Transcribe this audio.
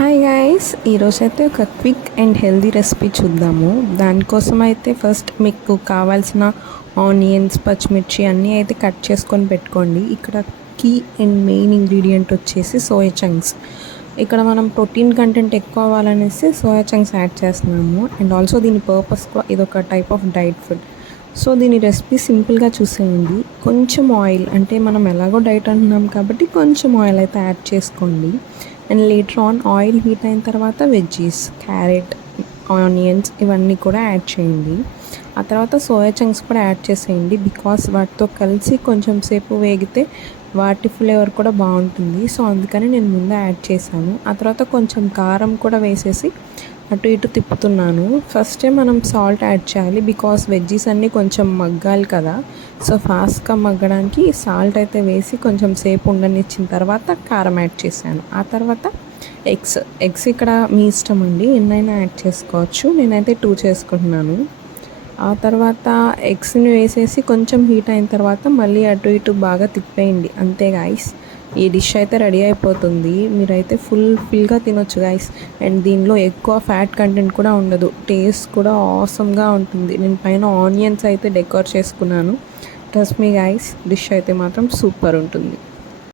Hi guys, ఈరోజైతే ఒక quick and healthy recipe చూద్దాము. దానికోసం అయితే ఫస్ట్ మీకు కావాల్సిన ఆనియన్స్, పచ్చిమిర్చి అన్నీ అయితే కట్ చేసుకొని పెట్టుకోండి. ఇక్కడ కీ అండ్ మెయిన్ ఇంగ్రీడియంట్ వచ్చేసి సోయా చంక్స్. ఇక్కడ మనం ప్రోటీన్ కంటెంట్ ఎక్కువ అవ్వాలనేసి సోయా చంక్స్ యాడ్ చేస్తున్నాము. అండ్ ఆల్సో దీని పర్పస్ ఇదొక type of diet food. So దీని రెసిపీ సింపుల్గా చూసేయండి. కొంచెం ఆయిల్, అంటే మనం ఎలాగో డైట్ అంటున్నాం కాబట్టి కొంచెం ఆయిల్ అయితే యాడ్ చేసుకోండి. And later on oil heat అయిన తర్వాత వెజ్జీస్, క్యారెట్, ఆనియన్స్ ఇవన్నీ కూడా యాడ్ చేయండి. ఆ తర్వాత సోయా చంక్స్ కూడా యాడ్ చేసేయండి. బికాస్ వాటితో కలిసి కొంచెం సేపు వేగితే వాటి ఫ్లేవర్ కూడా బాగుంటుంది. సో అందుకని నేను ముందే యాడ్ చేశాను. ఆ తర్వాత కొంచెం కారం కూడా వేసేసి అటు ఇటు తిప్పుతున్నాను. ఫస్టే మనం సాల్ట్ యాడ్ చేయాలి, బికాస్ వెజ్జీస్ అన్నీ కొంచెం మగ్గాలి కదా. సో ఫాస్ట్గా మగ్గడానికి సాల్ట్ అయితే వేసి కొంచెం సేపు ఉండనిచ్చిన తర్వాత కారం యాడ్ చేశాను. ఆ తర్వాత ఎగ్స్ ఇక్కడ మీ ఇష్టం అండి, ఎన్నైనా యాడ్ చేసుకోవచ్చు. నేనైతే 2 చేసుకుంటున్నాను. ఆ తర్వాత ఎగ్స్ని వేసేసి కొంచెం హీట్ అయిన తర్వాత మళ్ళీ అటు ఇటు బాగా తిప్పేయండి. అంతే గాయస్, ఈ డిష్ అయితే రెడీ అయిపోతుంది. మీరైతే ఫుల్గా తినొచ్చు గాయస్. అండ్ దీనిలో ఎక్కువ ఫ్యాట్ కంటెంట్ కూడా ఉండదు. టేస్ట్ కూడా ఆసమ్గా ఉంటుంది. నేను పైన ఆనియన్స్ అయితే డెకోర్ చేసుకున్నాను. ట్రస్ట్ మీ గాయస్, డిష్ అయితే మాత్రం సూపర్ ఉంటుంది.